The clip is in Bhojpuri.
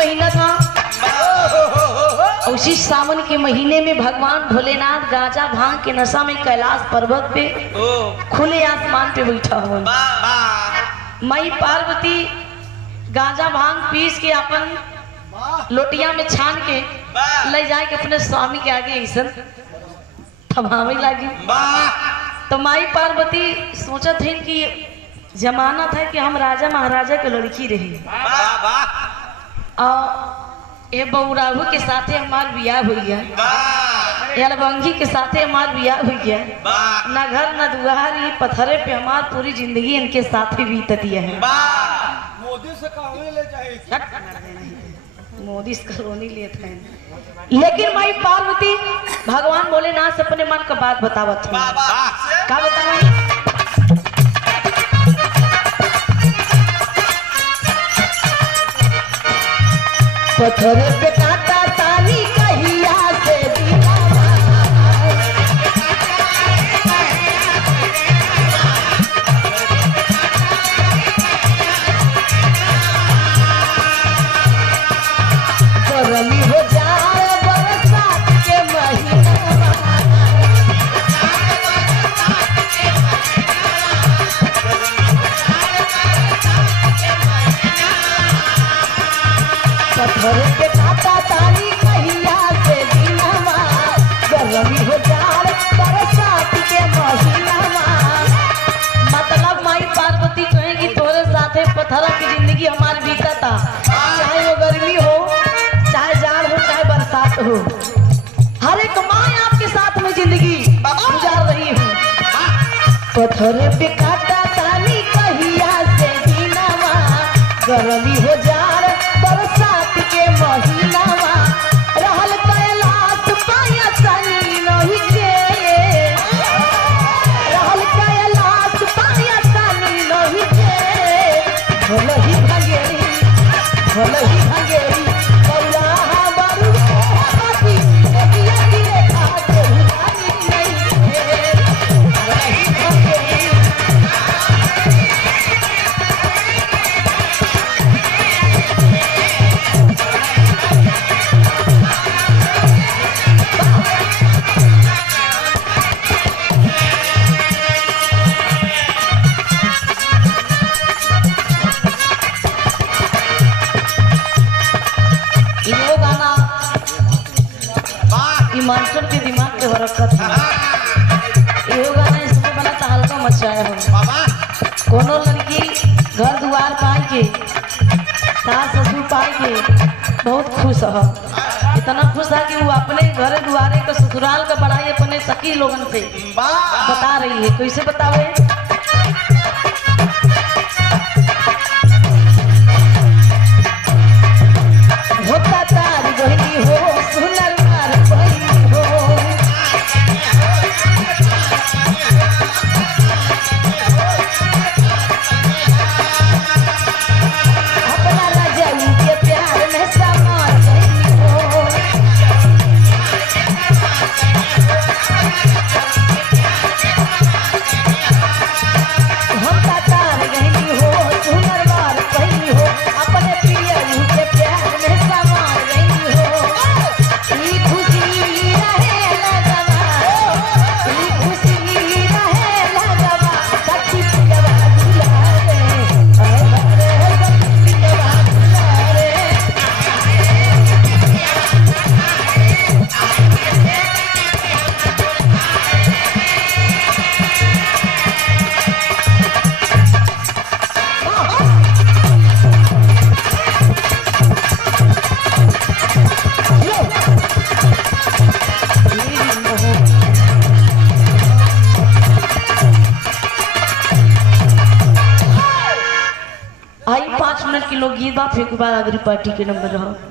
महीना था। उसी सावन के महीने में भगवान भोलेनाथ गांजा भांग के नशा में कैलाश पर्वत पे खुले आसमान पे बैठा हुआ। माई पार्वती गांजा भांग पीस के अपन लोटिया में छान के ले जाए के अपने स्वामी के आगे ऐसा थमावे लगी। तो माई पार्वती सोचा थे कि जमाना था कि हम राजा महाराजा के लड़की रही और ये बउराहू के साथे हमार बियाह हुई है, यलबंगी के साथे हमार बियाह हुई है। न घर न दुआर, ये पत्थरे पे हमार पूरी जिंदगी इनके साथ ही बीत दिया है। मोदी से कॉलोनी ले जाए, मोदी से कॉलोनी लेते हैं। लेकिन माई पार्वती भगवान भोलेनाथ से अपने मन का बात बतावत थी। क्या बतावा? पत्थर पे काटा ताली कहिया से दिलावा, गर्मी हो जाए बरसात के महीना, पत्थर पे काटा ताली कहिया से दिलावा, गर्मी हो जाए बरसात के महीना। मतलब माई पार्वती कहेगी तोरे साथे पत्थर की जिंदगी हमारी बीता था, चाहे वो गर्मी हो, चाहे जाड़ हो, चाहे बरसात हो, हर एक माँ आपके साथ में जिंदगी गुजार रही हूँ। पत्थर पे काटा ताली कहिया से दिलावा, गर्मी हो जाड़ बरसात के महीना, रहल कैलाश पाया सनी नहीं के, रहल कैलाश पाया सनी नहीं के, भलही भंगेरी भलही भंगेरी बौराहा बरुआ बाकी एकिया की रेखा के उतारी नहीं है, भलही भंगेरी। ये गाना मास्टर के दिमाग पे हरकत है। ये गाना इसमें बना तो हल्का मचाया हो। कोनो लड़की घर द्वार पाए के, सास ससुर पाए के बहुत खुश है, इतना खुश है कि वो अपने घर द्वारे का ससुराल का बड़ाई अपने सखी लोगन से बता रही है। कैसे बतावे? होता तार बहनी हो, सुनर मार बहनी हो, अपना राजा के प्यार में समार बहनी हो, हम तार बहनी हो, सुनर मार बहनी हो, अपने प्रिय के प्यार में समार बहनी हो। ई खुशी रहे लगवा, ई खुशी रहे लगवा, सखी पियवा दुलारे, अरे सखी पियवा दुलारे। आई 5 मिनट के लोग गीत बा, फिर के बाद अगली पार्टी के नंबर रहा।